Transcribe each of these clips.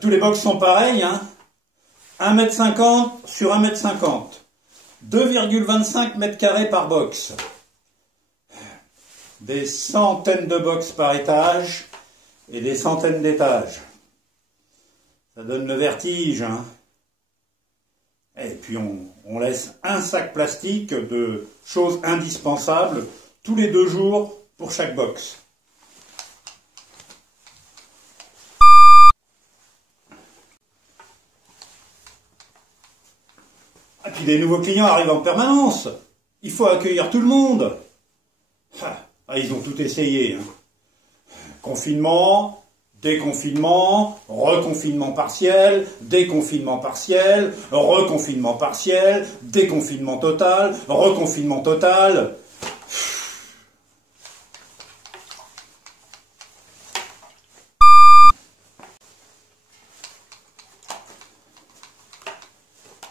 Tous les box sont pareils, hein. 1,50 m sur 1,50 m. 2,25 m² par box. Des centaines de box par étage et des centaines d'étages. Ça donne le vertige, hein. Et puis on laisse un sac plastique de choses indispensables tous les 2 jours pour chaque box. Et puis des nouveaux clients arrivent en permanence. Il faut accueillir tout le monde. Ah, ils ont tout essayé, hein. Confinement, déconfinement, reconfinement partiel, déconfinement partiel, reconfinement partiel, déconfinement total, reconfinement total.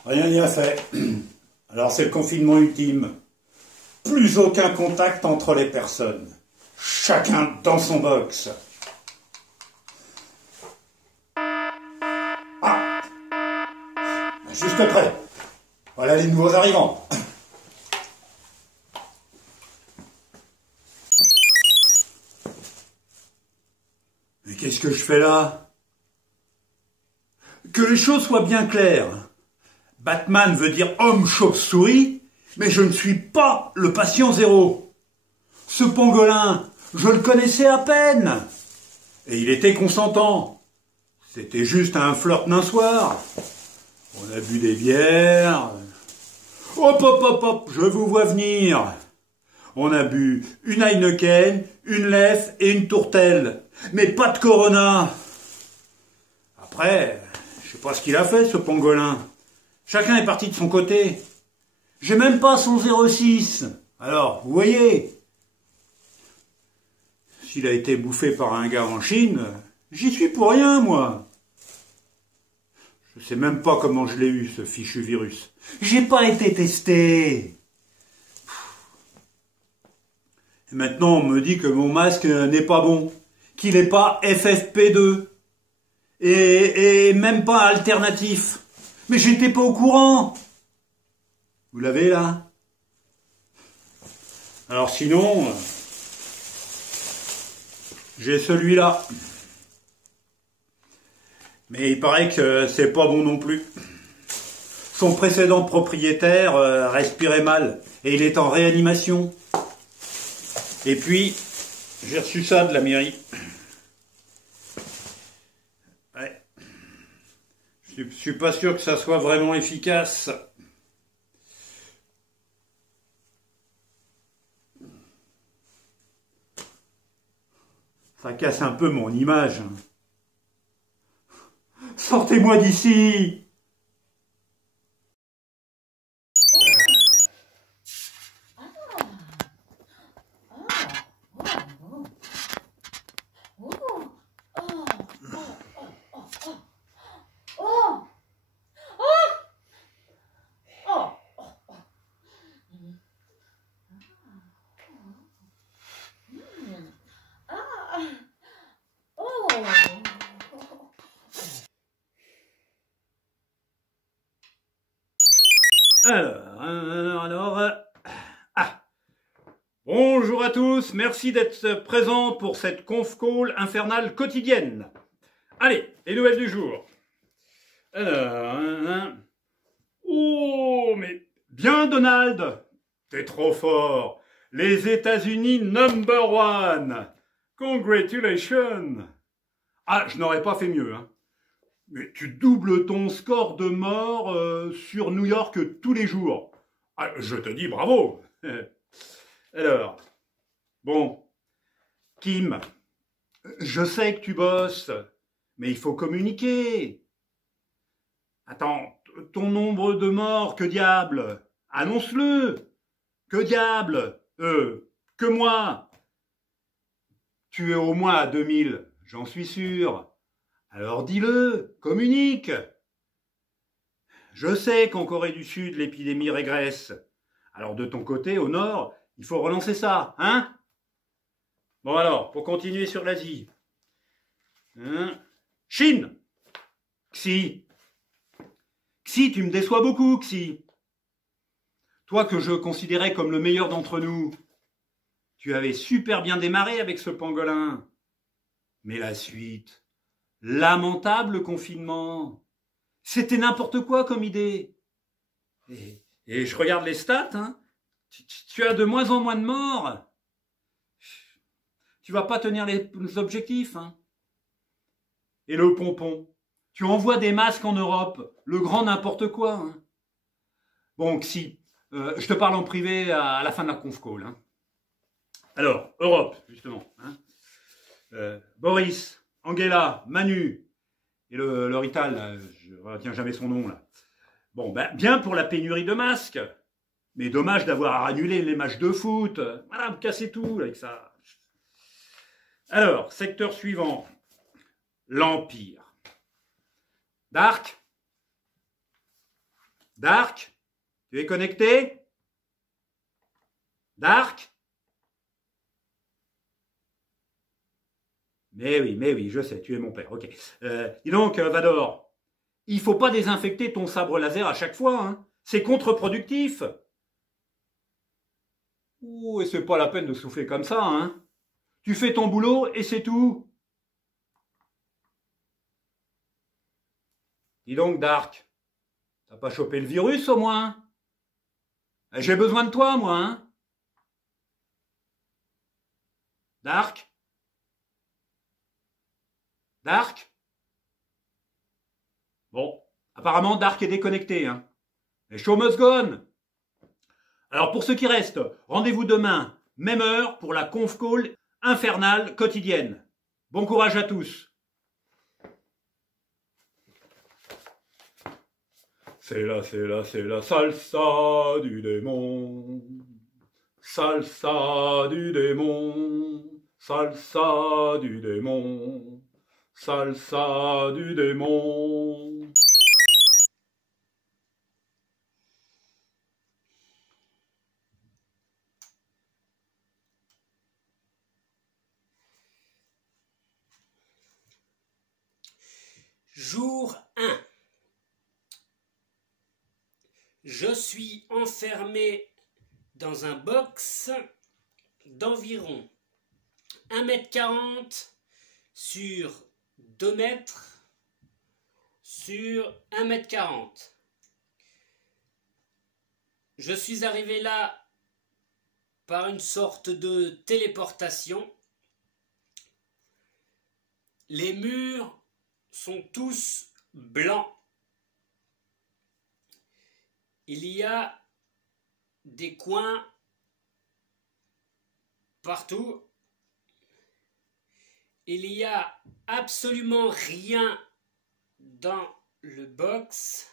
Rien n'y a fait. Alors c'est le confinement ultime. Plus aucun contact entre les personnes. Chacun dans son box. Ah, juste près. Voilà les nouveaux arrivants. Mais qu'est-ce que je fais là? Que les choses soient bien claires. Batman veut dire homme chauve-souris, mais je ne suis pas le patient zéro. Ce pangolin, je le connaissais à peine. Et il était consentant. C'était juste un flirt d'un soir. On a bu des bières. Hop, hop, hop, hop, je vous vois venir. On a bu une Heineken, une Leffe et une Tourtelle. Mais pas de Corona. Après, je sais pas ce qu'il a fait, ce pangolin. Chacun est parti de son côté. J'ai même pas son 06. Alors, vous voyez, s'il a été bouffé par un gars en Chine, j'y suis pour rien, moi. Je sais même pas comment je l'ai eu, ce fichu virus. J'ai pas été testé. Et maintenant, on me dit que mon masque n'est pas bon, qu'il n'est pas FFP2, et même pas alternatif. Mais j'étais pas au courant. Vous l'avez là? Alors sinon, j'ai celui-là. Mais il paraît que c'est pas bon non plus. Son précédent propriétaire respirait mal et il est en réanimation. Et puis, j'ai reçu ça de la mairie. Ouais. Je suis pas sûr que ça soit vraiment efficace. Ça casse un peu mon image. Sortez-moi d'ici! Bonjour à tous, merci d'être présents pour cette conf call infernale quotidienne. Allez, les nouvelles du jour. Oh, mais bien Donald, t'es trop fort. Les États-Unis #1. Congratulations. Ah, je n'aurais pas fait mieux, hein. Mais tu doubles ton score de mort sur New York tous les jours. Ah, je te dis bravo. Alors, bon, Kim, je sais que tu bosses, mais il faut communiquer. Attends, ton nombre de morts, que diable? Annonce-le. Que diable? Que moi? Tu es au moins à 2000, j'en suis sûr. Alors dis-le, communique. Je sais qu'en Corée du Sud, l'épidémie régresse. Alors de ton côté, au nord, il faut relancer ça, hein? Bon alors, pour continuer sur l'Asie. Chine, Xi, Xi, tu me déçois beaucoup, Xi. Toi que je considérais comme le meilleur d'entre nous, tu avais super bien démarré avec ce pangolin. Mais la suite, lamentable confinement. C'était n'importe quoi comme idée. Et je regarde les stats, hein. Tu as de moins en moins de morts. Tu vas pas tenir les objectifs, hein. Et le pompon, tu envoies des masques en Europe, le grand n'importe quoi, hein. Bon, Xi, je te parle en privé à la fin de la conf call, hein. Alors, Europe, justement, hein. Boris, Angela, Manu, et le Rital, là, je ne retiens jamais son nom, là. Bon, ben, bien pour la pénurie de masques, mais dommage d'avoir annulé les matchs de foot. Voilà, vous cassez tout avec ça. Alors, secteur suivant, l'Empire. Dark, tu es connecté? Dark? Mais oui, je sais, tu es mon père, ok. Dis donc, Vador, il faut pas désinfecter ton sabre laser à chaque fois, hein. C'est contre-productif. Oh, et c'est pas la peine de souffler comme ça, hein. Tu fais ton boulot et c'est tout. Dis donc, Dark, t'as pas chopé le virus au moins? J'ai besoin de toi, moi, hein. Dark? Bon, apparemment, Dark est déconnecté, hein. Et show must go on. Alors, pour ceux qui restent, rendez-vous demain, même heure, pour la conf call infernale quotidienne. Bon courage à tous. C'est la salsa du démon. Salsa du démon. Salsa du démon. Salsa du démon. Jour 1. Je suis enfermé dans un box d'environ 1,40 m sur 2 mètres sur 1,40 m. Je suis arrivé là par une sorte de téléportation. Les murs sont tous blancs. Il y a des coins partout. Il n'y a absolument rien dans le box.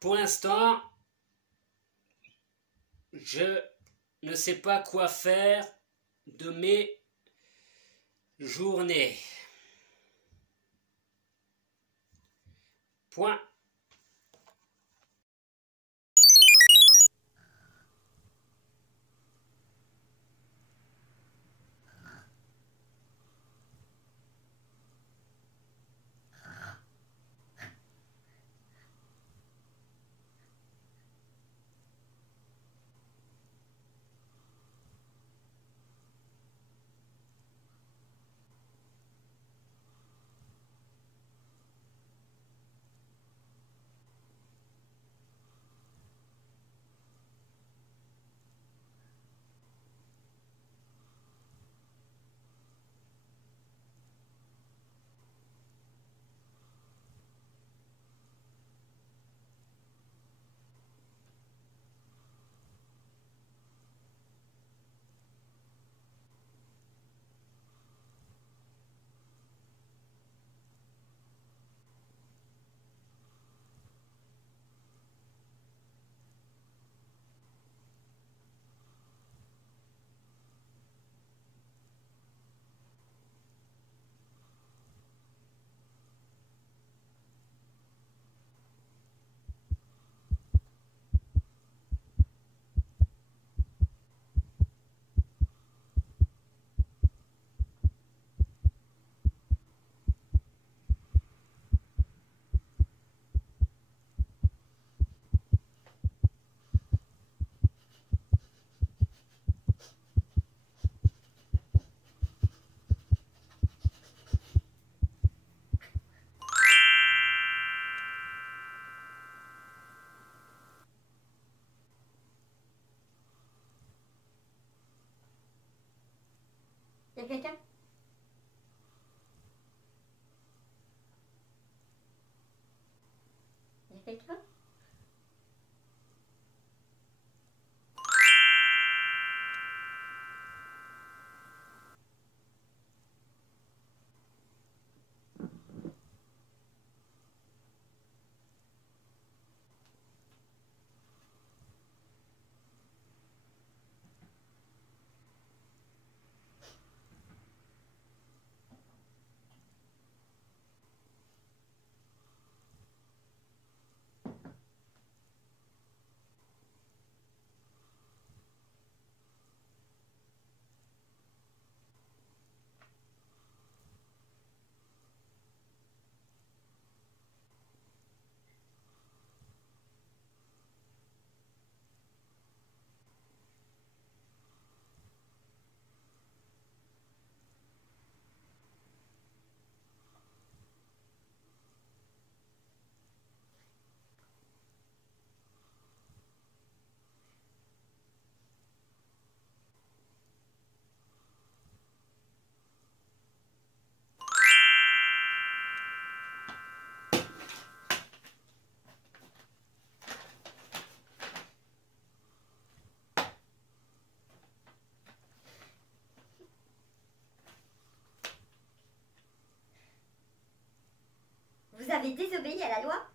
Pour l'instant, je ne sais pas quoi faire de mes journées. Point. a quelqu'un? Y a quelqu'un? Vous avez désobéi à la loi?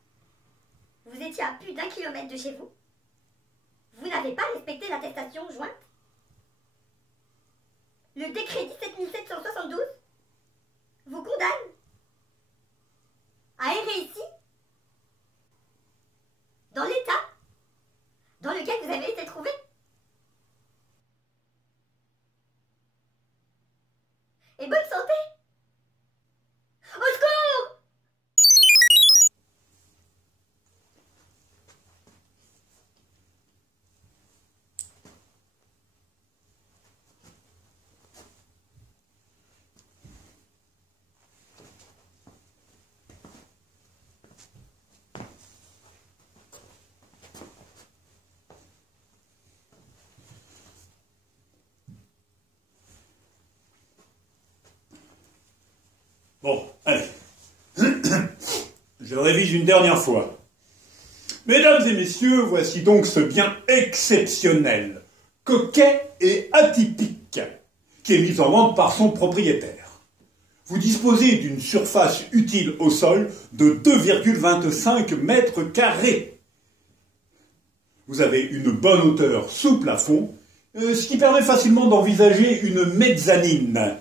Vous étiez à plus d'1 kilomètre de chez vous? Vous n'avez pas respecté l'attestation jointe? Le décret 17772 vous condamne à errer ici, dans l'état dans lequel vous avez été trouvé. Et bonne santé! Au secours! Bon, allez. Je révise une dernière fois. Mesdames et messieurs, voici donc ce bien exceptionnel, coquet et atypique, qui est mis en vente par son propriétaire. Vous disposez d'une surface utile au sol de 2,25 mètres carrés. Vous avez une bonne hauteur sous plafond, ce qui permet facilement d'envisager une mezzanine.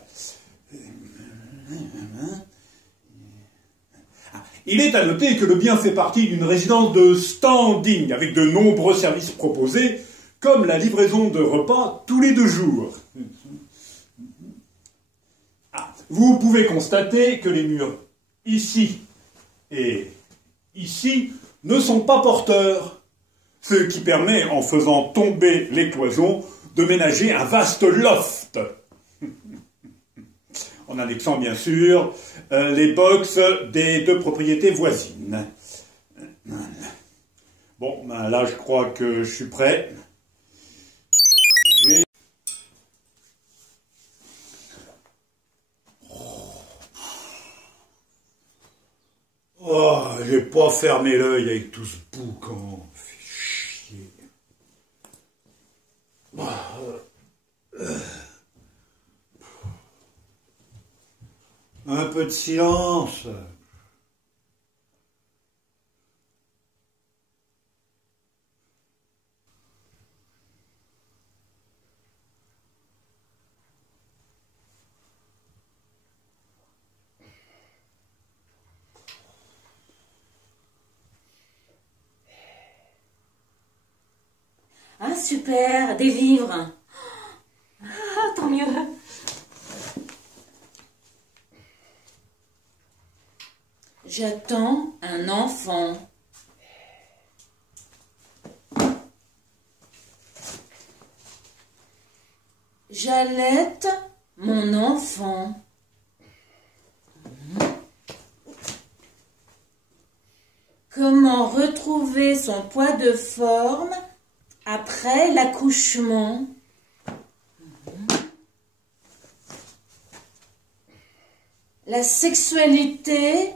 Il est à noter que le bien fait partie d'une résidence de standing, avec de nombreux services proposés, comme la livraison de repas tous les 2 jours. Vous pouvez constater que les murs ici et ici ne sont pas porteurs, ce qui permet, en faisant tomber les cloisons, de ménager un vaste loft. En annexant bien sûr les box des 2 propriétés voisines. Bon, ben là je crois que je suis prêt. Oh, j'ai pas fermé l'œil avec tout ce boucan. Fait chier. Un peu de silence. Ah super, des livres. Ah, tant mieux. J'attends un enfant. J'allaite mon enfant. Comment retrouver son poids de forme après l'accouchement? la sexualité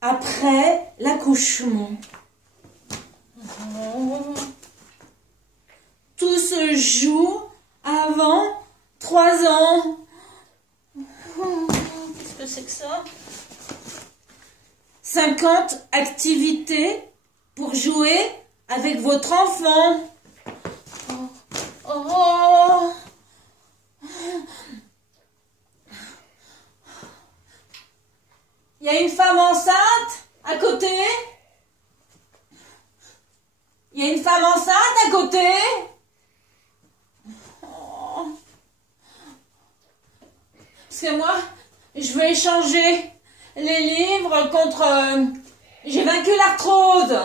après l'accouchement. Oh. Tout se joue avant 3 ans. Oh, qu'est-ce que c'est que ça? 50 activités pour jouer avec votre enfant. Oh. Il y a une femme enceinte à côté? Il y a une femme enceinte à côté? Oh. Parce que moi, je veux échanger les livres contre... j'ai vaincu l'arthrose.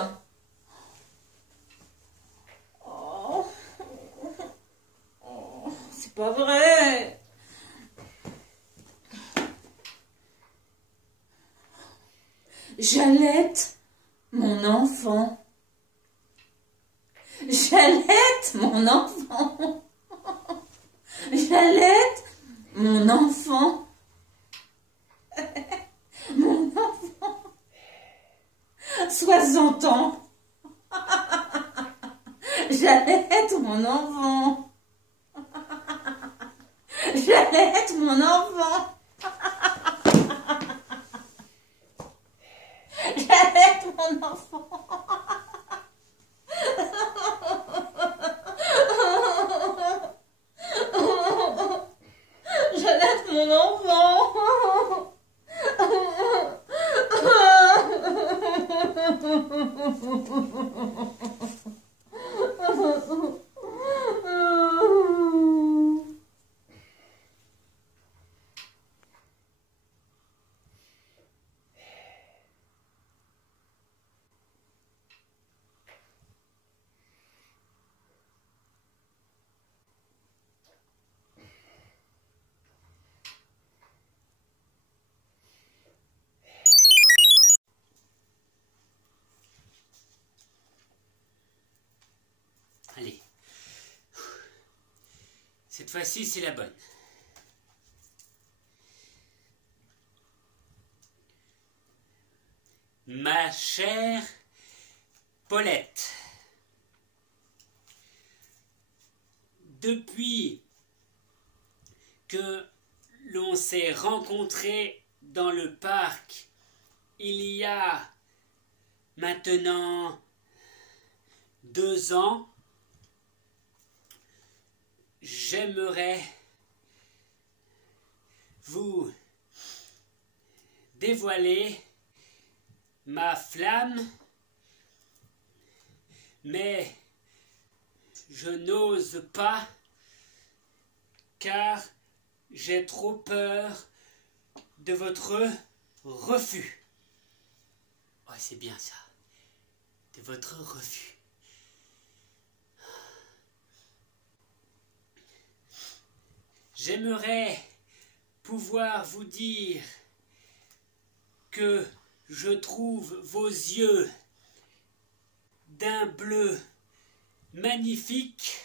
Oh. Oh, c'est pas vrai. J'allaite mon enfant. J'allaite mon enfant. J'allaite mon enfant. Mon enfant. 60 ans. J'allaite mon enfant. J'allaite mon enfant. J'allaite mon enfant. J'allaite mon enfant. Allez. Cette fois-ci, c'est la bonne. Ma chère Paulette, depuis que l'on s'est rencontrés dans le parc il y a maintenant 2 ans, j'aimerais vous dévoiler ma flamme, mais je n'ose pas car j'ai trop peur de votre refus. Oh, c'est bien ça, de votre refus. J'aimerais pouvoir vous dire que je trouve vos yeux d'un bleu magnifique,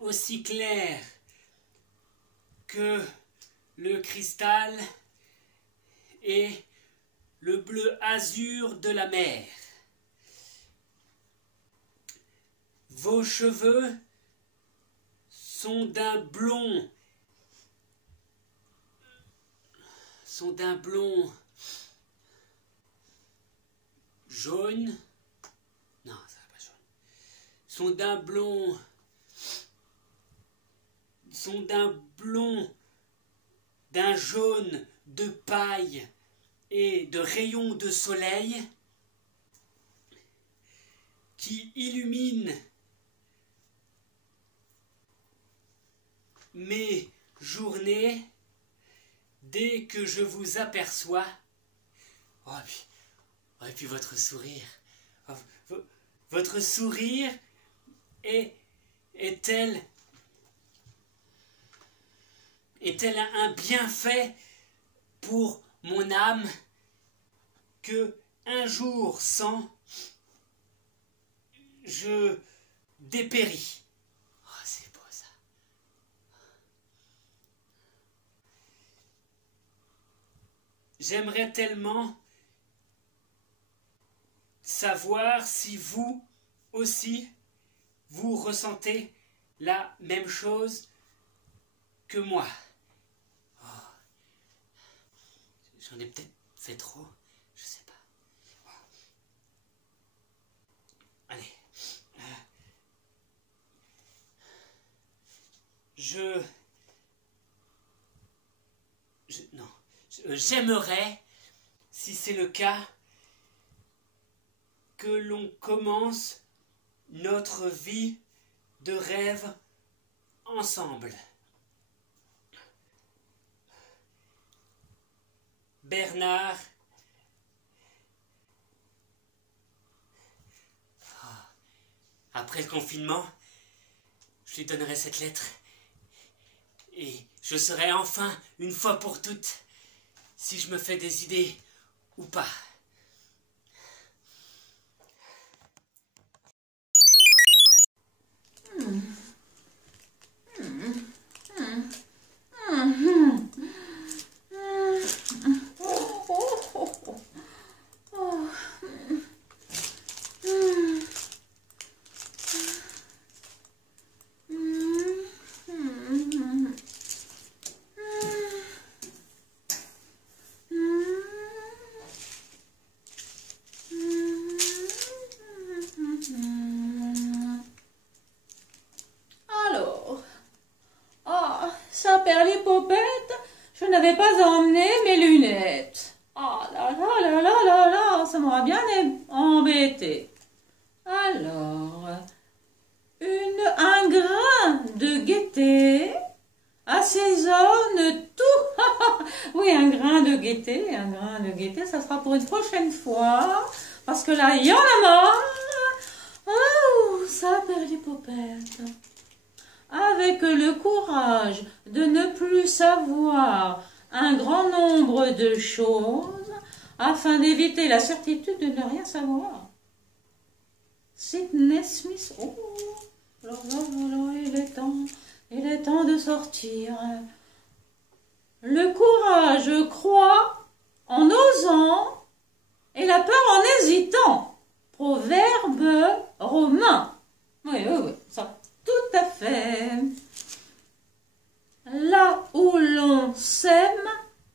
aussi clair que le cristal et le bleu azur de la mer. Vos cheveux sont d'un blond jaune. Non, ça va pas jaune. Sont d'un jaune de paille et de rayons de soleil qui illumine mes journées dès que je vous aperçois. Oh, et puis votre sourire. Oh, votre sourire est-elle un bienfait pour mon âme que un jour sans je dépéris. Oh, c'est beau ça. j'aimerais tellement savoir si vous aussi, vous ressentez la même chose que moi. Oh. J'en ai peut-être fait trop, je sais pas. Allez. J'aimerais, si c'est le cas, que l'on commence notre vie de rêve ensemble. Bernard, après le confinement, je lui donnerai cette lettre et je saurai enfin, une fois pour toutes, si je me fais des idées ou pas. Perlipopette, je n'avais pas emmené mes lunettes. Ah là là là là là là, ça m'aura bien embêté. Alors, un grain de gaieté assaisonne tout. Oui, un grain de gaieté, ça sera pour une prochaine fois, parce que là, il y en a marre. Oh, ça, Perlipopette. Avec le courage de ne plus savoir un grand nombre de choses, afin d'éviter la certitude de ne rien savoir. Sidney Smith, oh, il est temps de sortir. Le courage croît en osant et la peur en hésitant. Proverbe romain. Oui, ça. Tout à fait. Là où l'on sème,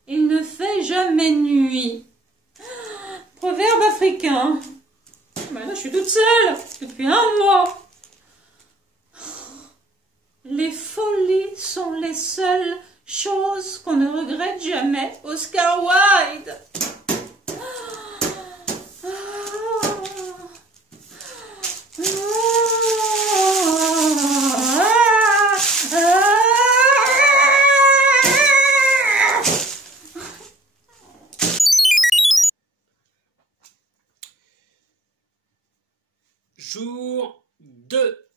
il ne fait jamais nuit. Proverbe africain. Ben là, je suis toute seule depuis un mois. Les folies sont les seules choses qu'on ne regrette jamais. Oscar Wilde. Jour 2.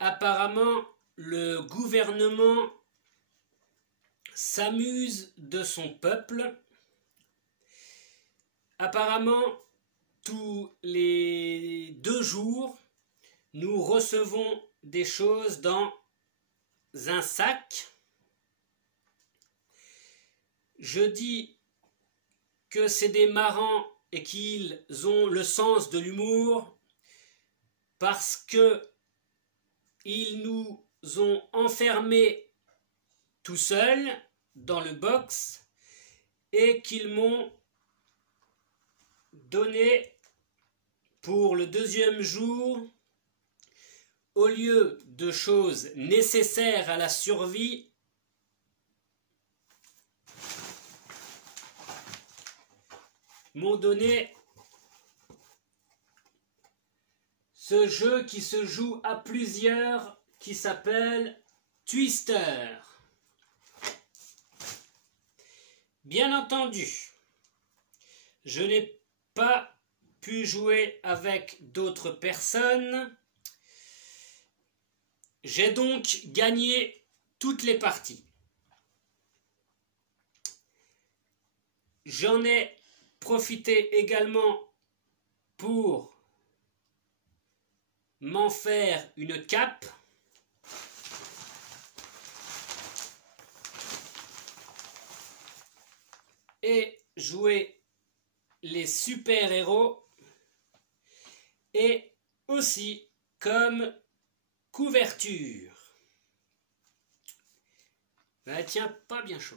Apparemment, le gouvernement s'amuse de son peuple. Apparemment, tous les 2 jours, nous recevons des choses dans un sac. Je dis que c'est des marrants et qu'ils ont le sens de l'humour parce que ils nous ont enfermés tout seuls dans le box et qu'ils m'ont donné pour le 2e jour, au lieu de choses nécessaires à la survie, m'ont donné ce jeu qui se joue à plusieurs, qui s'appelle Twister. Bien entendu, je n'ai pas pu jouer avec d'autres personnes. J'ai donc gagné toutes les parties. J'en ai profité également pour m'en faire une cape. et jouer les super-héros et aussi comme couverture. Elle tient pas bien chaud.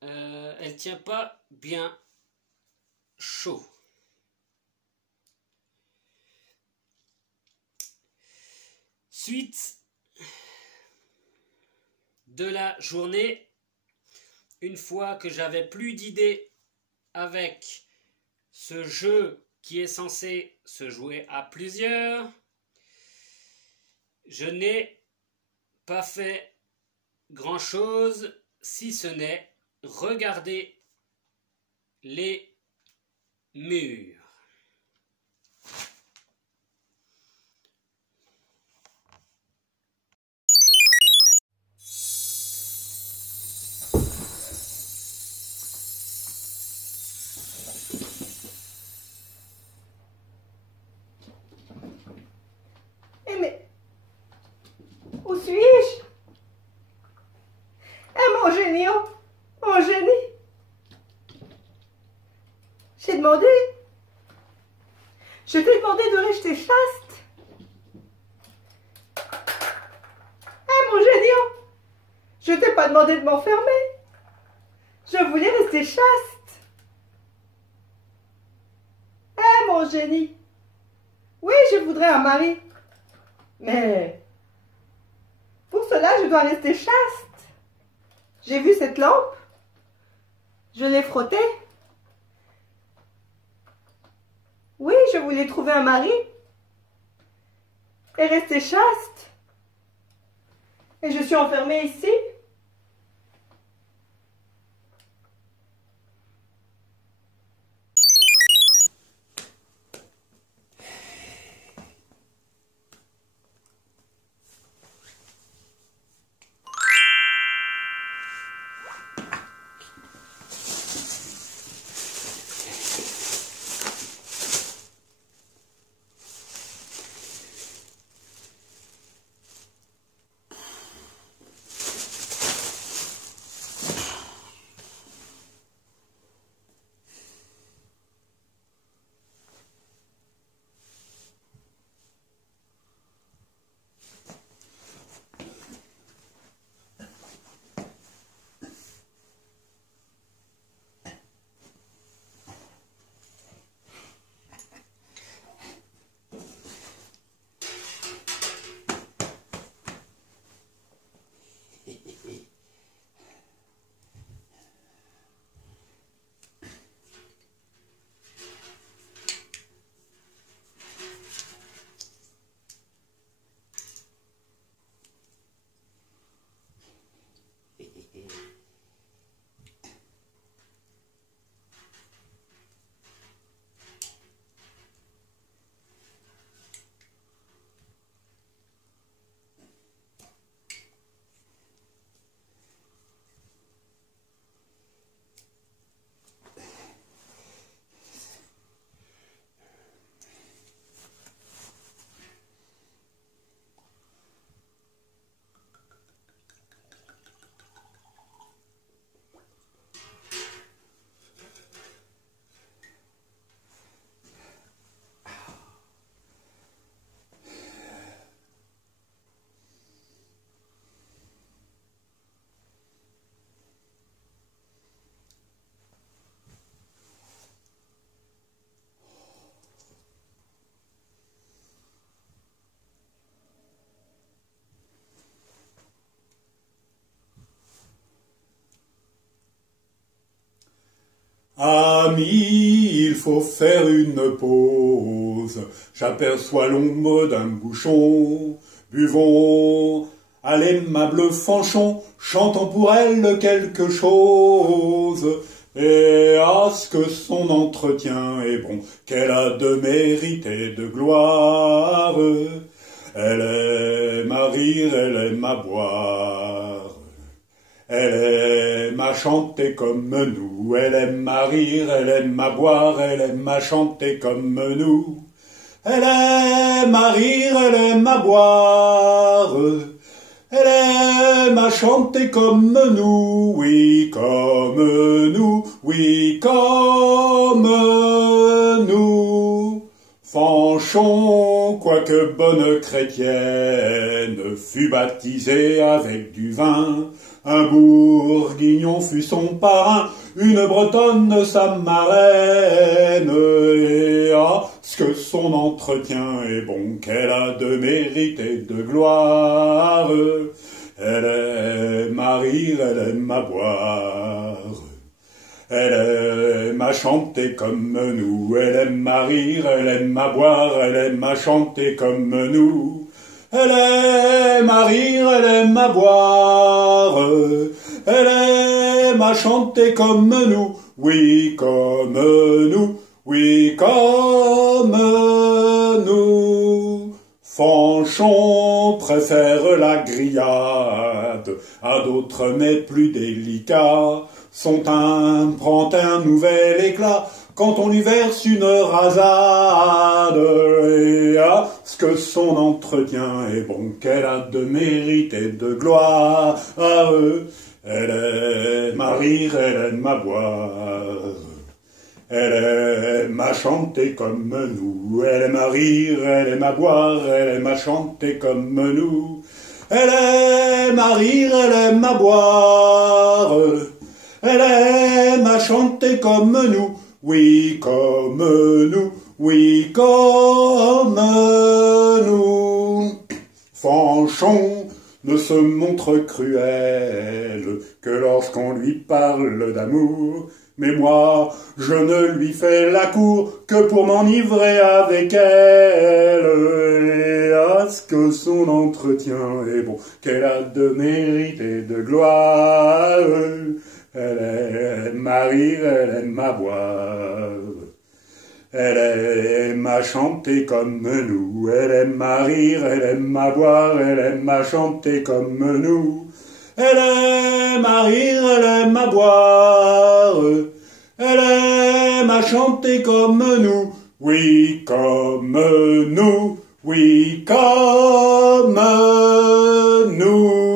Elle tient pas bien chaud. Suite de la journée, une fois que j'avais plus d'idées avec ce jeu qui est censé se jouer à plusieurs, je n'ai pas fait grand-chose si ce n'est regarder les murs. Mais où suis-je? Mon génie, mon génie. J'ai demandé. Je t'ai demandé de rester chaste. Mon génie, je t'ai pas demandé de m'enfermer. Je voulais rester chaste. Mon génie. Oui, je voudrais un mari. Mais pour cela, je dois rester chaste. J'ai vu cette lampe. Je l'ai frottée. Oui, je voulais trouver un mari et rester chaste. Et je suis enfermée ici. Ami, il faut faire une pause. J'aperçois l'ombre d'un bouchon. Buvons à l'aimable Fanchon, chantons pour elle quelque chose. Et à ce que son entretien est bon, qu'elle a de mérite et de gloire. Elle aime à rire, elle aime à boire. Elle aime à chanter comme nous, elle aime à rire, elle aime à boire, elle aime à chanter comme nous. Elle aime à rire, elle aime à boire, Elle aime à chanter comme nous, oui, comme nous, oui, comme nous. Fanchon, quoique bonne chrétienne, fut baptisée avec du vin. Un bourguignon fut son parrain, une bretonne sa marraine. Et ah, ce que son entretien est bon, qu'elle a de mérite et de gloire. Elle aime à rire, elle aime à boire. Elle aime à chanter comme nous, elle aime à rire, elle aime à boire, elle aime à chanter comme nous. Elle aime à rire, elle aime à boire, elle aime à chanter comme nous, oui comme nous, oui comme nous. Fanchon préfère la grillade à d'autres mets plus délicats. Son teint prend un nouvel éclat quand on lui verse une rasade. Et à ce que son entretien est bon, qu'elle a de mérite et de gloire. Elle aime à rire, elle aime à boire. Elle aime à chanter comme nous, elle aime à rire, elle aime à boire, elle aime à chanter comme nous. Elle aime à rire, elle aime à boire, elle aime à chanter comme nous, oui comme nous, oui comme nous. Fanchon ne se montre cruel que lorsqu'on lui parle d'amour. Mais moi, je ne lui fais la cour que pour m'enivrer avec elle. Et à ce que son entretien est bon, qu'elle a de mérite et de gloire. Elle aime à rire, elle aime à boire. Elle aime à chanter comme nous, elle aime à rire, elle aime à boire, elle aime à chanter comme nous. Elle aime à rire, elle aime à boire, elle aime à chanter comme nous, oui comme nous, oui comme nous.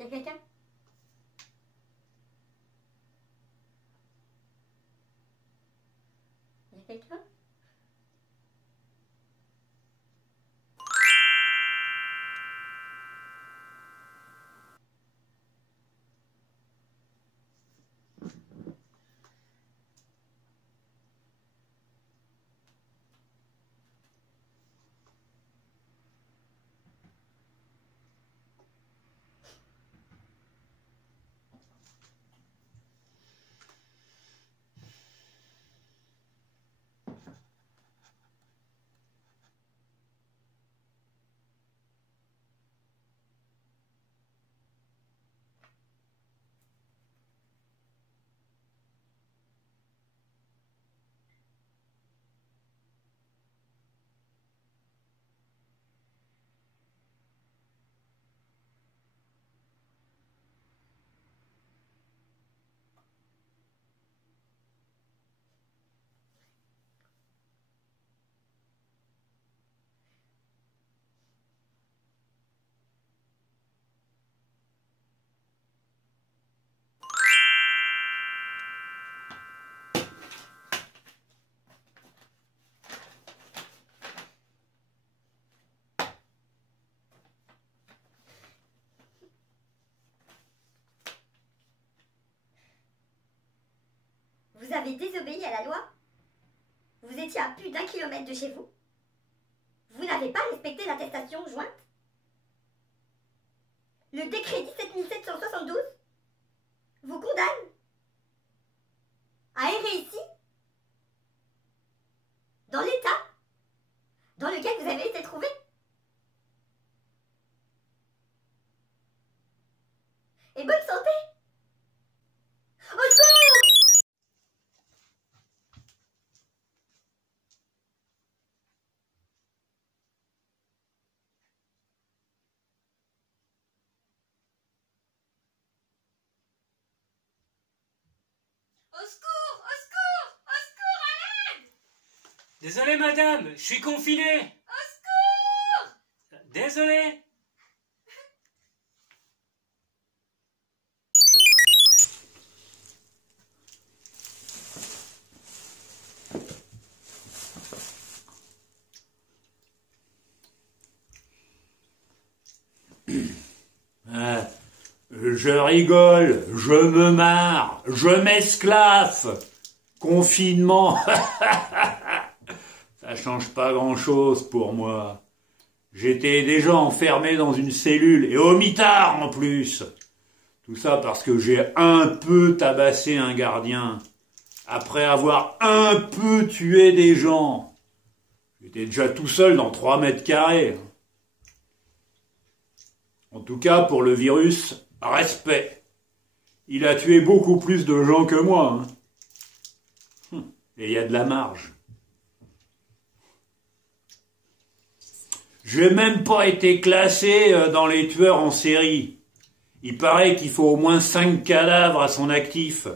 Y a quelqu'un? Y a quelqu'un? Vous avez désobéi à la loi? Vous étiez à plus d'1 kilomètre de chez vous? Vous n'avez pas respecté l'attestation jointe? Le décret 17772 vous condamne à errer ici, dans l'état dans lequel vous avez été trouvé. Et bonne santé! Au secours! Au secours! Au secours! Au secours! À l'aide! Désolé, madame, je suis confiné. Au secours! Désolé. Je rigole, je me marre, je m'esclaffe. Confinement, ça change pas grand-chose pour moi. J'étais déjà enfermé dans une cellule, et au mitard en plus. Tout ça parce que j'ai un peu tabassé un gardien, après avoir un peu tué des gens. J'étais déjà tout seul dans 3 mètres carrés. En tout cas, pour le virus, respect. Il a tué beaucoup plus de gens que moi. Et il y a de la marge. J'ai même pas été classé dans les tueurs en série. Il paraît qu'il faut au moins 5 cadavres à son actif.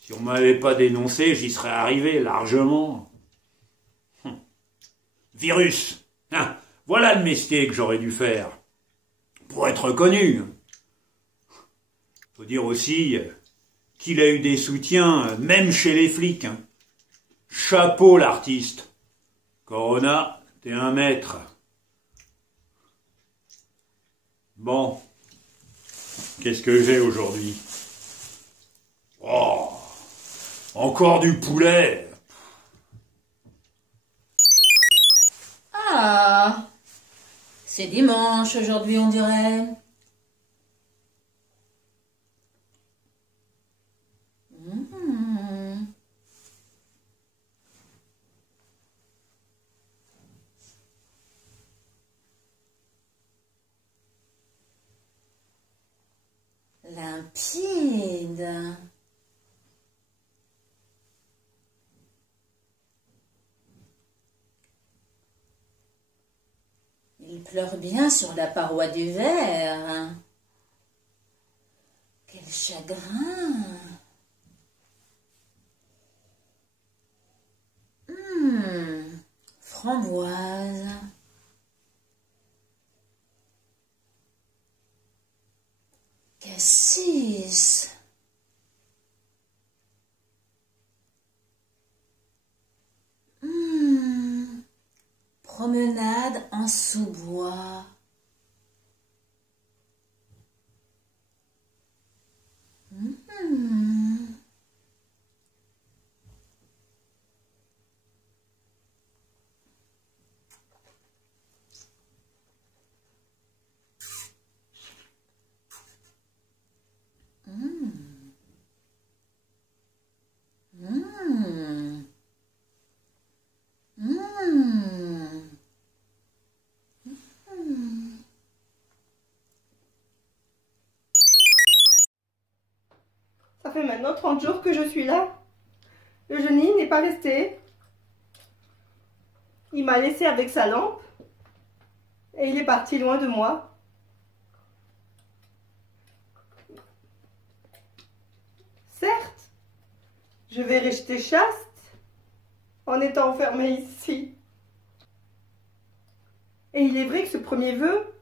Si on m'avait pas dénoncé, j'y serais arrivé largement. Virus. Voilà le métier que j'aurais dû faire. Pour être reconnu. Faut dire aussi qu'il a eu des soutiens, même chez les flics. Chapeau l'artiste. Corona, t'es un maître. Bon. Qu'est-ce que j'ai aujourd'hui? Oh, encore du poulet. Ah, c'est dimanche aujourd'hui, on dirait. Limpide. Il pleure bien sur la paroi du verre. Quel chagrin. Framboise. promenade en sous-bois. Ça fait maintenant 30 jours que je suis là. Le Johnny n'est pas resté. Il m'a laissé avec sa lampe et il est parti loin de moi. Certes, je vais rester chaste en étant enfermée ici. Et il est vrai que ce premier vœu,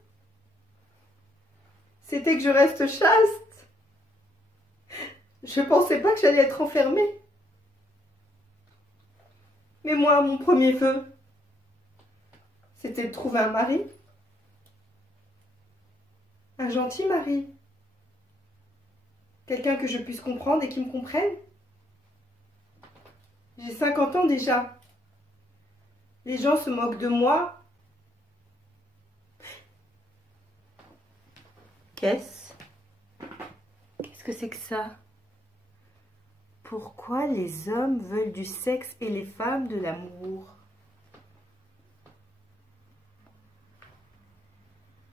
c'était que je reste chaste. Je ne pensais pas que j'allais être enfermée. Mais moi, mon premier vœu, c'était de trouver un mari. Un gentil mari. Quelqu'un que je puisse comprendre et qui me comprenne. J'ai 50 ans déjà. Les gens se moquent de moi. Qu'est-ce que c'est que ça? Pourquoi les hommes veulent du sexe et les femmes de l'amour?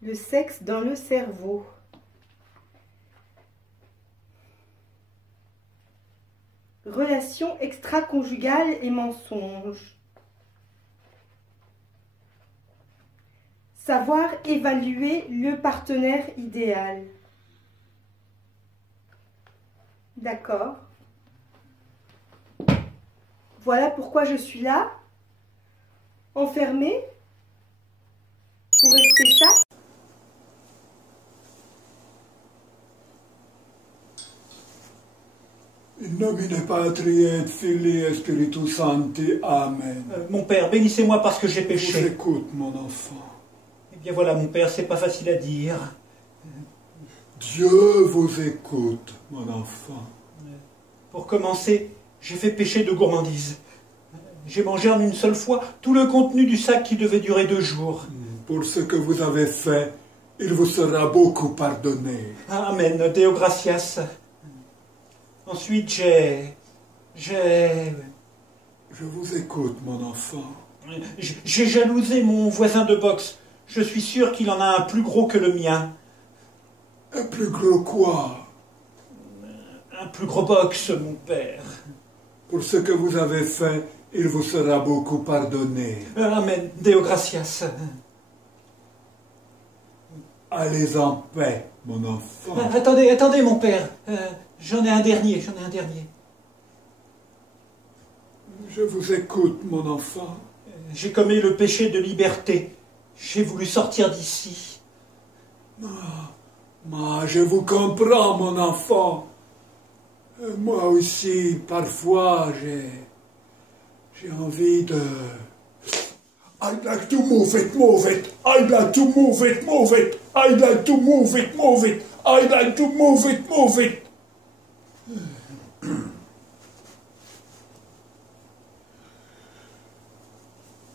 Le sexe dans le cerveau. Relations extra-conjugales et mensonges. Savoir évaluer le partenaire idéal. D'accord. Voilà pourquoi je suis là, enfermée, pour rester chaste. In nomine Patri et Filii et Spiritus Sancti. Amen. Mon père, bénissez-moi parce que j'ai Je vous péché. écoute, mon enfant. Eh bien voilà, mon père, c'est pas facile à dire. Dieu vous écoute, mon enfant. Pour commencer, j'ai fait péché de gourmandise. J'ai mangé en une seule fois tout le contenu du sac qui devait durer 2 jours. Pour ce que vous avez fait, il vous sera beaucoup pardonné. Amen, Deo gratias. Ensuite, j'ai... Je vous écoute, mon enfant. J'ai jalousé mon voisin de boxe. Je suis sûr qu'il en a un plus gros que le mien. Un plus gros quoi? Un plus gros box, mon père. Pour ce que vous avez fait, il vous sera beaucoup pardonné. Amen, Deo gratias. Allez en paix, mon enfant. Attendez, mon père. J'en ai un dernier. Je vous écoute, mon enfant. J'ai commis le péché de liberté. J'ai voulu sortir d'ici. Je vous comprends, mon enfant. Moi aussi, parfois, j'ai envie de... I'd like to move it, move it. I'd like to move it, move it. I'd like to move it, move it. I'd like to move it, move it.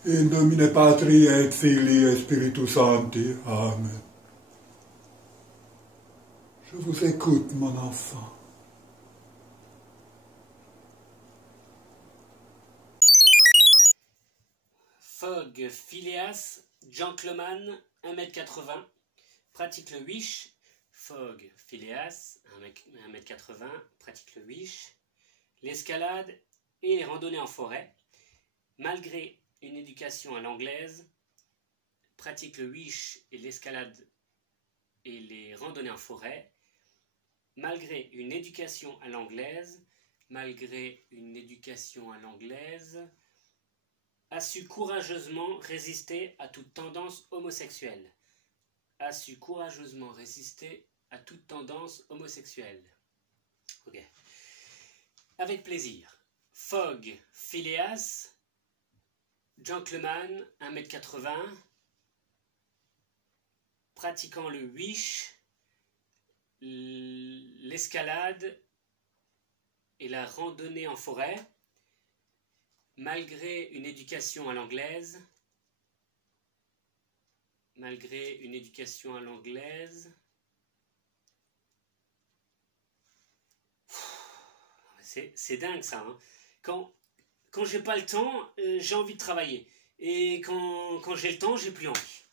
In nomine Patri et Filii et Spiritus Sancti. Amen. Je vous écoute, mon enfant. Fogg Phileas, gentleman, 1m80, pratique le wish. Fogg Phileas, 1m80, pratique le wish, l'escalade et les randonnées en forêt. Malgré une éducation à l'anglaise, pratique le wish et l'escalade et les randonnées en forêt. Malgré une éducation à l'anglaise, a su courageusement résister à toute tendance homosexuelle. Ok. Avec plaisir. Fogg Phileas gentleman, 1,80 m, pratiquant le wish, l'escalade et la randonnée en forêt, malgré une éducation à l'anglaise, c'est dingue ça, hein. Quand j'ai pas le temps, j'ai envie de travailler. Et quand j'ai le temps, j'ai plus envie.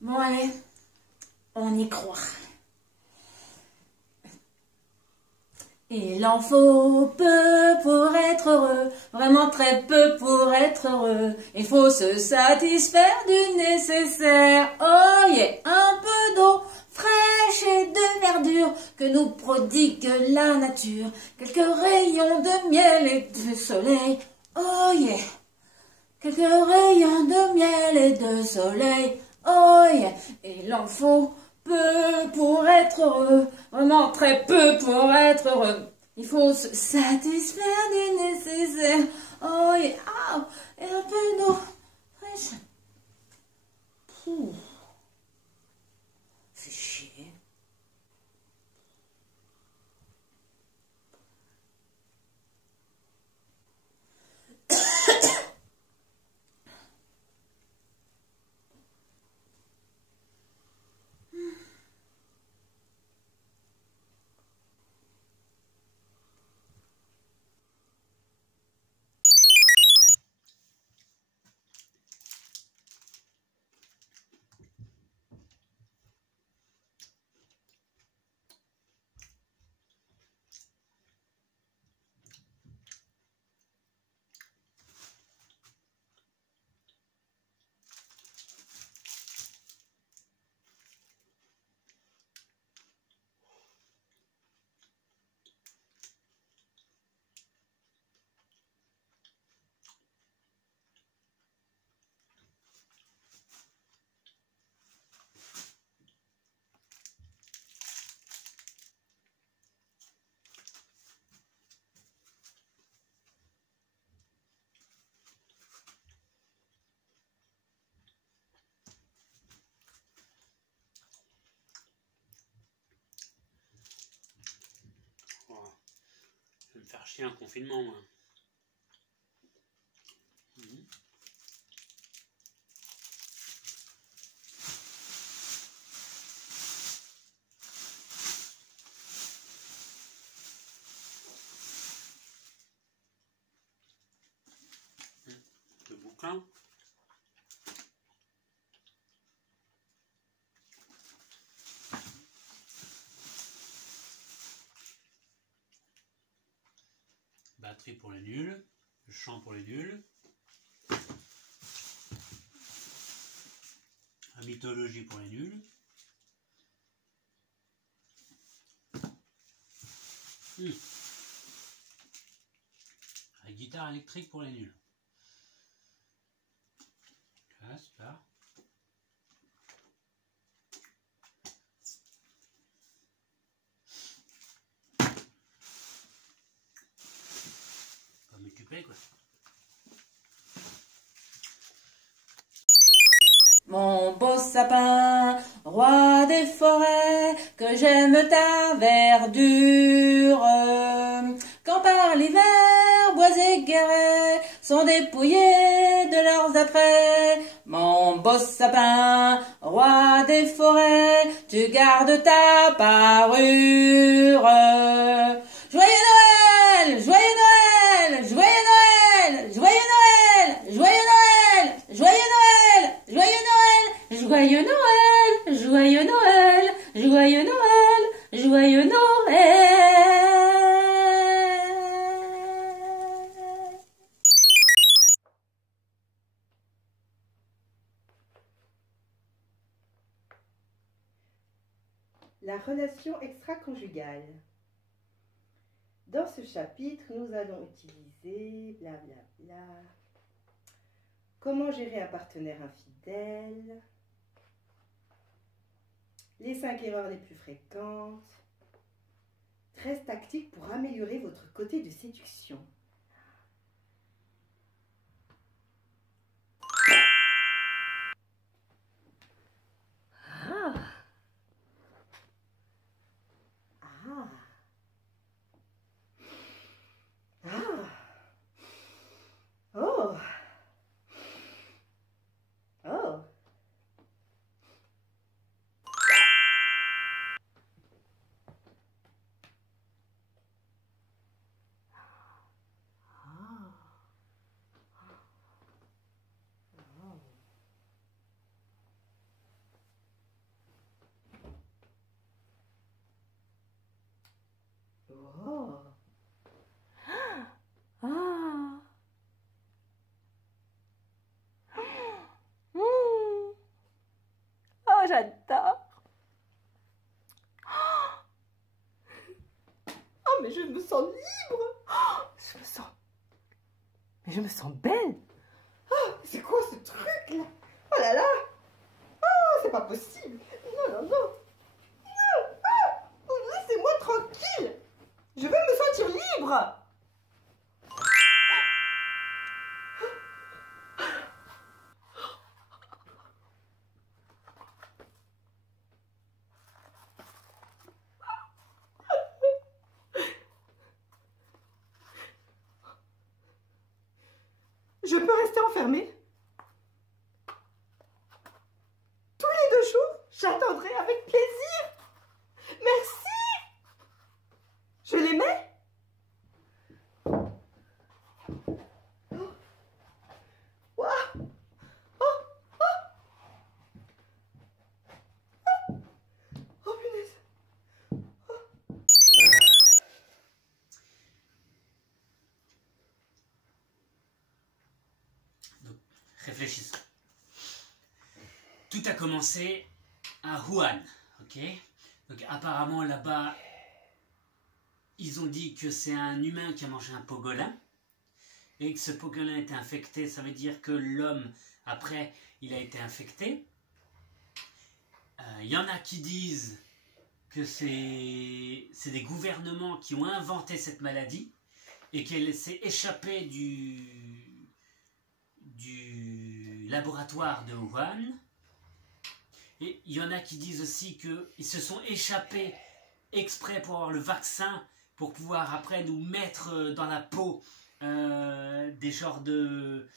Bon allez, on y croit. Il en faut peu pour être heureux, vraiment très peu pour être heureux. Il faut se satisfaire du nécessaire. Oh yeah, un peu d'eau fraîche et de verdure que nous prodigue la nature. Quelques rayons de miel et de soleil. Oh yeah, quelques rayons de miel et de soleil. Oh yeah, il en faut peu pour être heureux, vraiment très peu pour être heureux. Il faut se satisfaire du nécessaire. Oh yeah, ah, et un peu d'eau fraîche. C'est chier. Je vais me faire chier un confinement, moi. Le bouquin. Batterie pour les nuls, le chant pour les nuls, la mythologie pour les nuls, la guitare électrique pour les nuls. Là, super. Quoi. Mon beau sapin, roi des forêts, que j'aime ta verdure. Quand par l'hiver, bois et guérets sont dépouillés de leurs attraits. Mon beau sapin, roi des forêts, tu gardes ta parure. Joyeux Noël, joyeux Noël, joyeux Noël, joyeux Noël, joyeux Noël, joyeux Noël, joyeux Noël, joyeux Noël, joyeux Noël, joyeux Noël, joyeux Noël. La relation extra-conjugale. Dans ce chapitre, nous allons utiliser blablabla. Comment gérer un partenaire infidèle. Les 5 erreurs les plus fréquentes. 13 tactiques pour améliorer votre côté de séduction. Ah. Ah. Ah. Oh. Oh. Oh. Ah. Oh, j'adore. Oh, mais je me sens libre. Je me sens belle. Oh, c'est quoi ce truc-là? Oh là là. Oh, c'est pas possible. Non, non, non. Non. Ah, laissez-moi tranquille. Je veux me sentir libre. Je peux rester enfermée? Tous les 2 jours, j'attendrai avec plaisir. Merci. Je les mets? Oh. Ouah. Oh. Oh. Oh. Oh, punaise. Réfléchissons. Tout a commencé à Wuhan, ok? Donc apparemment là-bas, ils ont dit que c'est un humain qui a mangé un pangolin et que ce pangolin était infecté. Ça veut dire que l'homme, après, il a été infecté. Y en a qui disent que c'est des gouvernements qui ont inventé cette maladie et qu'elle s'est échappée du laboratoire de Wuhan. Et il y en a qui disent aussi qu'ils se sont échappés exprès pour avoir le vaccin, pour pouvoir après nous mettre dans la peau des genres de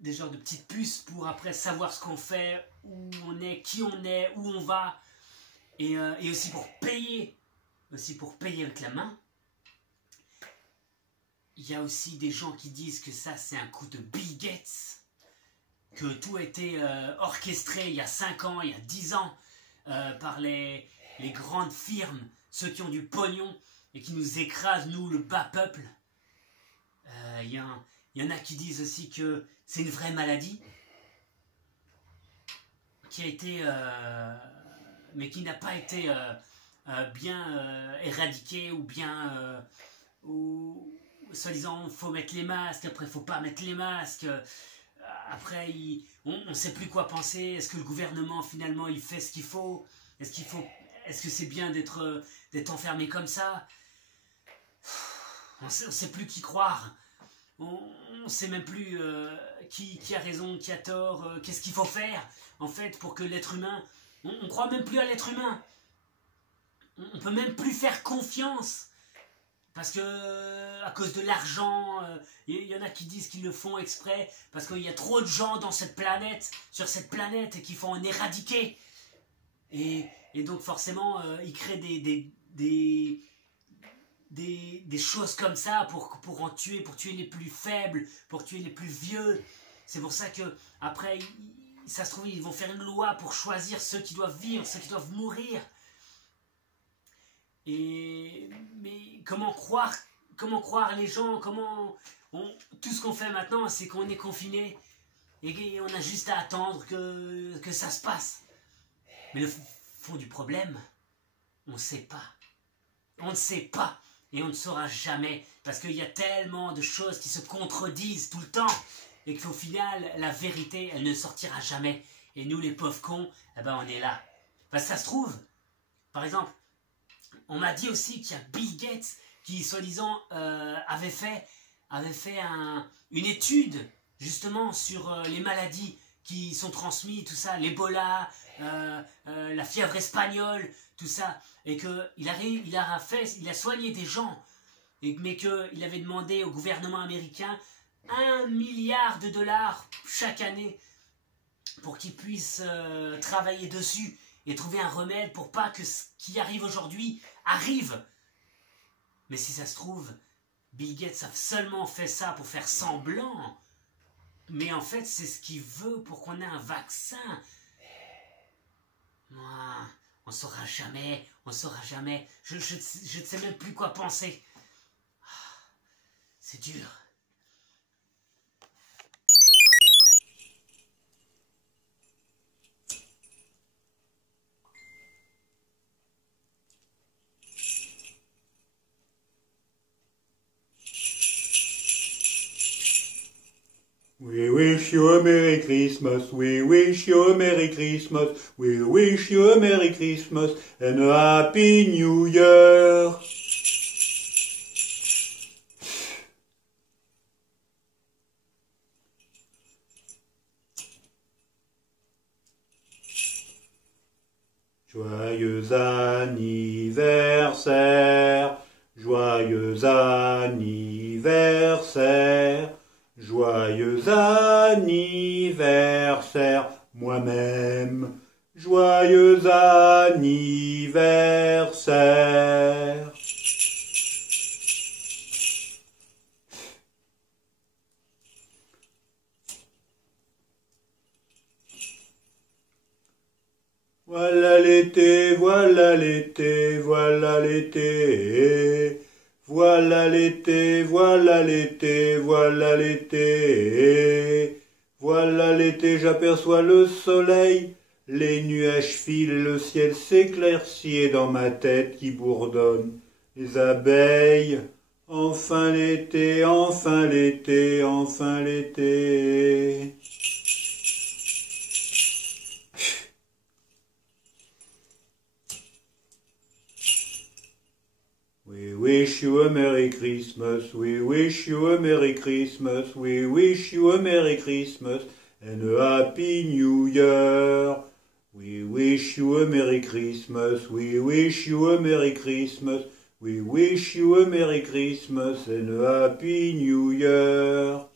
petites puces pour après savoir ce qu'on fait, où on est, qui on est, où on va, et aussi pour payer avec la main. Il y a aussi des gens qui disent que ça c'est un coup de Bill Gates, que tout a été orchestré il y a 5 ans, il y a 10 ans, par les grandes firmes, ceux qui ont du pognon et qui nous écrasent, nous, le bas peuple. Il y en a qui disent aussi que c'est une vraie maladie qui a été, mais qui n'a pas été bien éradiquée ou bien, soi-disant, faut mettre les masques, après faut pas mettre les masques. Après, on ne sait plus quoi penser. Est-ce que le gouvernement, finalement, il fait ce qu'il faut? Est-ce que c'est bien d'être enfermé comme ça? On ne sait plus qui croire. On ne sait même plus qui a raison, qui a tort, qu'est-ce qu'il faut faire, en fait, pour que l'être humain... On ne croit même plus à l'être humain. On ne peut même plus faire confiance. Parce que, à cause de l'argent, il y en a qui disent qu'ils le font exprès, parce qu'il y a trop de gens dans cette planète, sur cette planète, et qu'il faut en éradiquer. Et donc forcément, ils créent des choses comme ça pour en tuer, pour tuer les plus faibles, pour tuer les plus vieux. C'est pour ça que après, ça se trouve, ils vont faire une loi pour choisir ceux qui doivent vivre, ceux qui doivent mourir. Mais comment croire les gens, tout ce qu'on fait maintenant, c'est qu'on est confiné et on a juste à attendre que ça se passe. Mais le fond du problème, on ne sait pas. On ne sait pas. et on ne saura jamais, parce qu'il y a tellement de choses qui se contredisent tout le temps, et qu'au final, la vérité, elle ne sortira jamais. Et nous, les pauvres cons, eh ben, on est là. Parce que ça se trouve, par exemple, on m'a dit aussi qu'il y a Bill Gates qui, soi-disant, avait fait une étude, justement, sur les maladies qui sont transmises, tout ça, l'Ebola, la fièvre espagnole, tout ça, et qu'il a soigné des gens, mais qu'il avait demandé au gouvernement américain 1 milliard de dollars chaque année pour qu'ils puissent travailler dessus et trouver un remède pour pas que ce qui arrive aujourd'hui arrive. Mais si ça se trouve, Bill Gates a seulement fait ça pour faire semblant. Mais en fait, c'est ce qu'il veut pour qu'on ait un vaccin. Moi, on saura jamais, on saura jamais. Je ne sais même plus quoi penser. C'est dur. We wish you a Merry Christmas, we wish you a Merry Christmas, we wish you a Merry Christmas and a Happy New Year. Joyeux anniversaire, joyeux anniversaire. Joyeux anniversaire, moi-même, joyeux anniversaire. Voilà l'été, voilà l'été, voilà l'été. Voilà l'été, voilà l'été, voilà l'été. Voilà l'été, j'aperçois le soleil, les nuages filent et le ciel s'éclaircit et dans ma tête qui bourdonne les abeilles. Enfin l'été, enfin l'été, enfin l'été. We wish you a Merry Christmas, we wish you a Merry Christmas, we wish you a Merry Christmas and a Happy New Year. We wish you a Merry Christmas, we wish you a Merry Christmas, we wish you a Merry Christmas and a Happy New Year.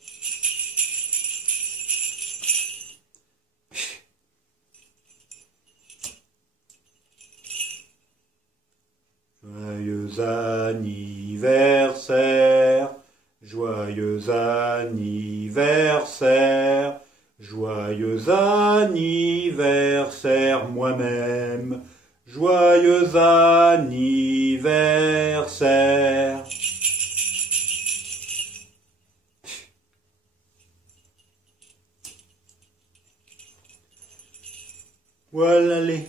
Joyeux anniversaire, joyeux anniversaire, joyeux anniversaire moi-même, joyeux anniversaire. Voilà les...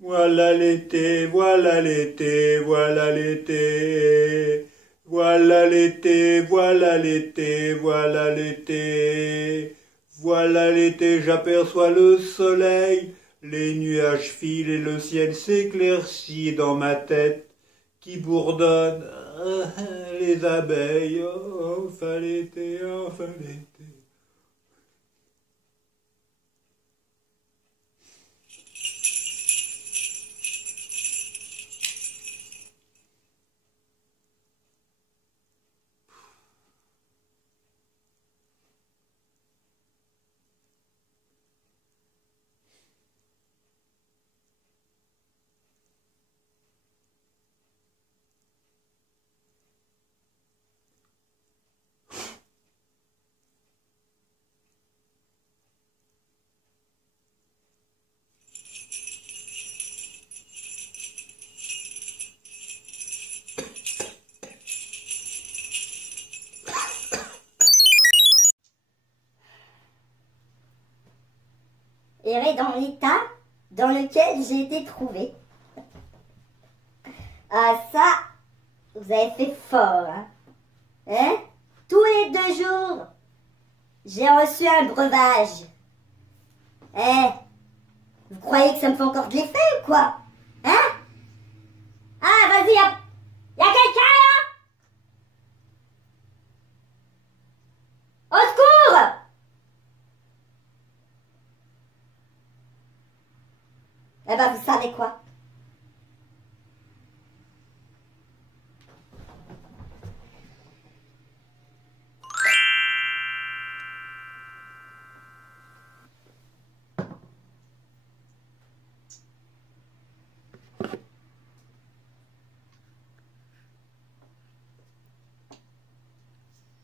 Voilà l'été, voilà l'été, voilà l'été. Voilà l'été, voilà l'été, voilà l'été. Voilà l'été, j'aperçois le soleil, les nuages filent et le ciel s'éclaircit dans ma tête qui bourdonne. Les abeilles, enfin l'été, enfin l'été. dans lequel j'ai été trouvée. Ah ça, vous avez fait fort, hein? Hein? Tous les 2 jours, j'ai reçu un breuvage. Eh, vous croyez que ça me fait encore de l'effet ou quoi? Hein? Ah, vas-y, y a quelqu'un là? Au secours! Eh ben, vous savez quoi?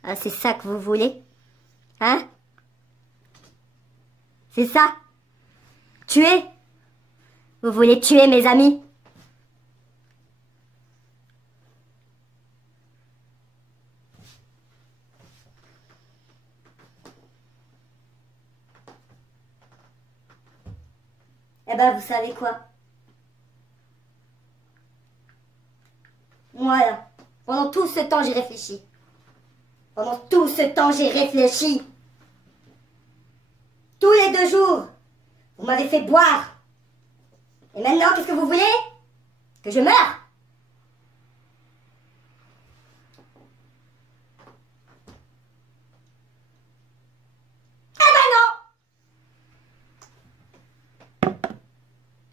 Ah, c'est ça que vous voulez? Hein? C'est ça? Tuer? Vous voulez tuer mes amis? Eh ben, vous savez quoi? Voilà. Pendant tout ce temps, j'ai réfléchi. Pendant tout ce temps, j'ai réfléchi. Tous les 2 jours, vous m'avez fait boire. Et maintenant, qu'est-ce que vous voulez? Que je meure? Eh ben non!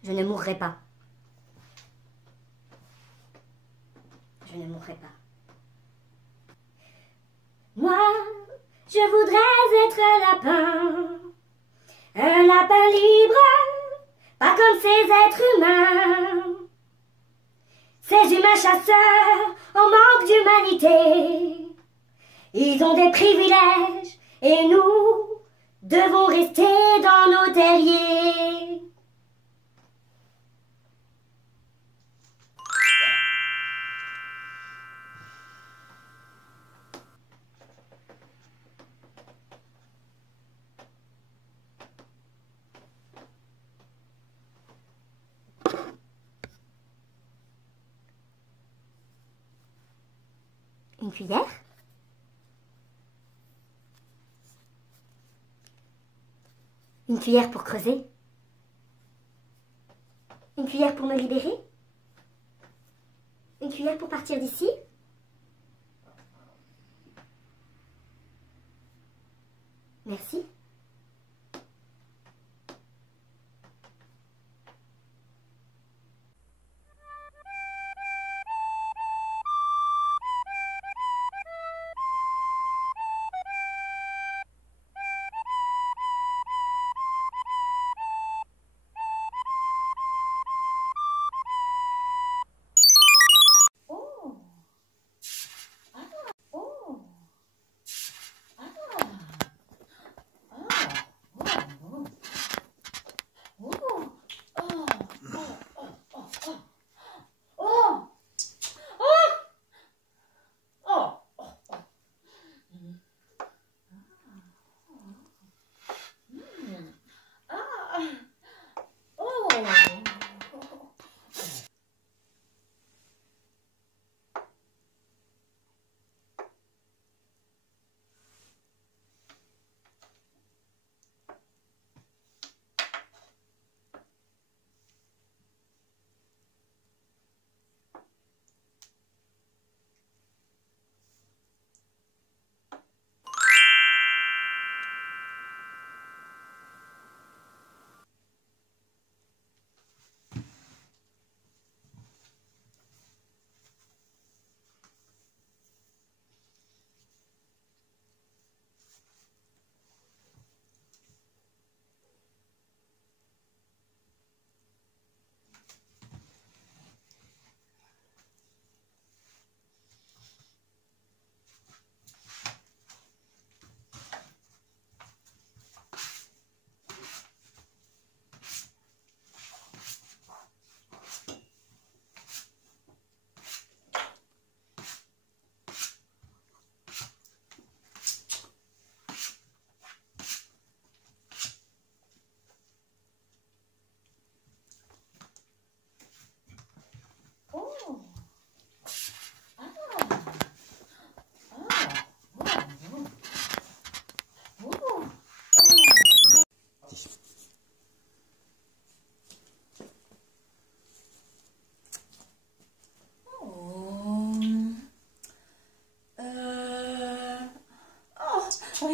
Je ne mourrai pas. Je ne mourrai pas. Moi, je voudrais être un lapin libre, pas comme ces êtres humains. Ces humains chasseurs en manque d'humanité. Ils ont des privilèges et nous devons rester dans nos terriers. Une cuillère? Une cuillère pour creuser? Une cuillère pour me libérer? Une cuillère pour partir d'ici? Merci.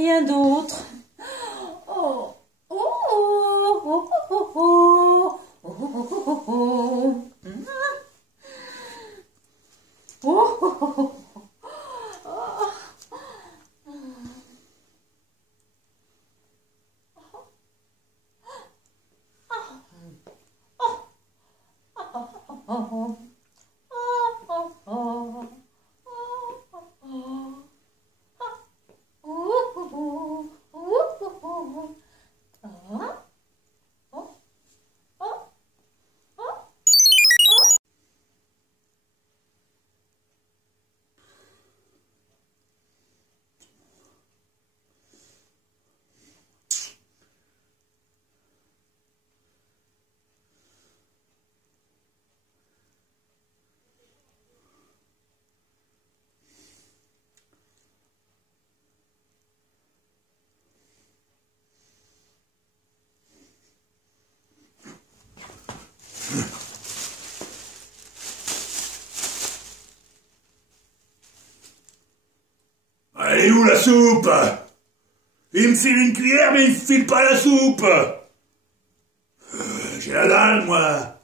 rien d'autre. Oh, oh, oh, oh, oh, oh, oh, oh, oh, oh. Oh, oh, oh, oh. Elle est où la soupe? Il me file une cuillère, mais il me file pas la soupe. J'ai la dalle, moi.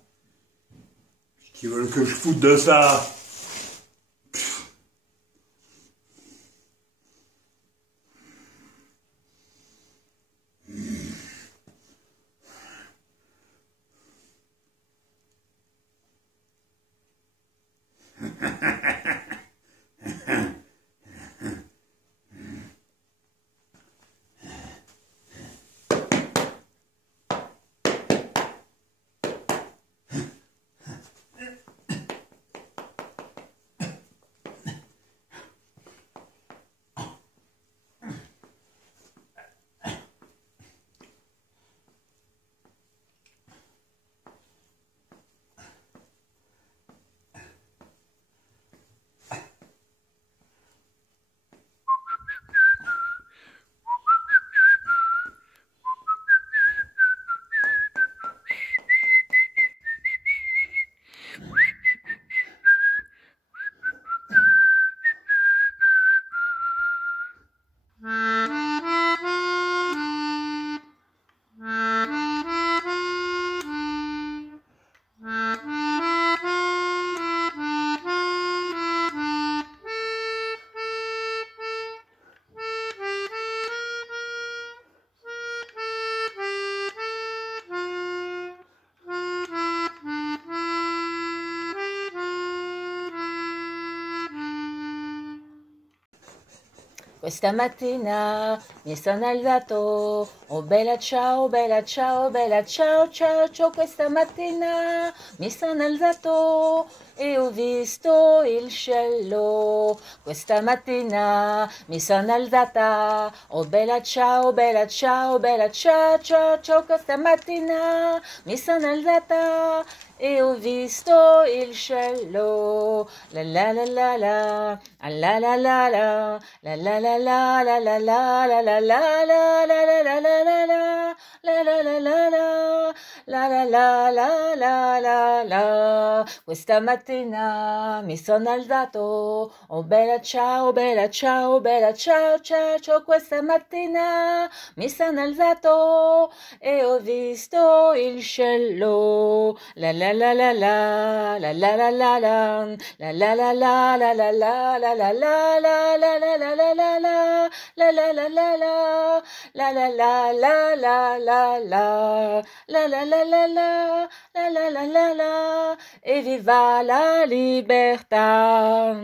Qui veulent que je foute de ça? Questa mattina mi sono alzato, oh bella ciao, bella ciao, bella ciao, ciao, ciao. Questa mattina mi sono alzato e ho visto il cielo. Questa mattina mi sono alzata, oh bella ciao, bella ciao, bella ciao, ciao, ciao. Questa mattina mi sono alzata e ho visto il cielo. La la la la la, la la la la, la la la la, la la la la, la la la la, la la la la la, la la la la la, la la la la la la la. Questa mattina mi sono alzato, oh bella ciao, bella ciao, bella ciao, ciao, ciao. Questa mattina mi sono alzato e ho visto il cielo. La la la la la, la la la la la, la la la la, la la la la la la la la la la la la la, la la la la la, la la la la la la la, la la la la la, la la la la la, e viva la libertà.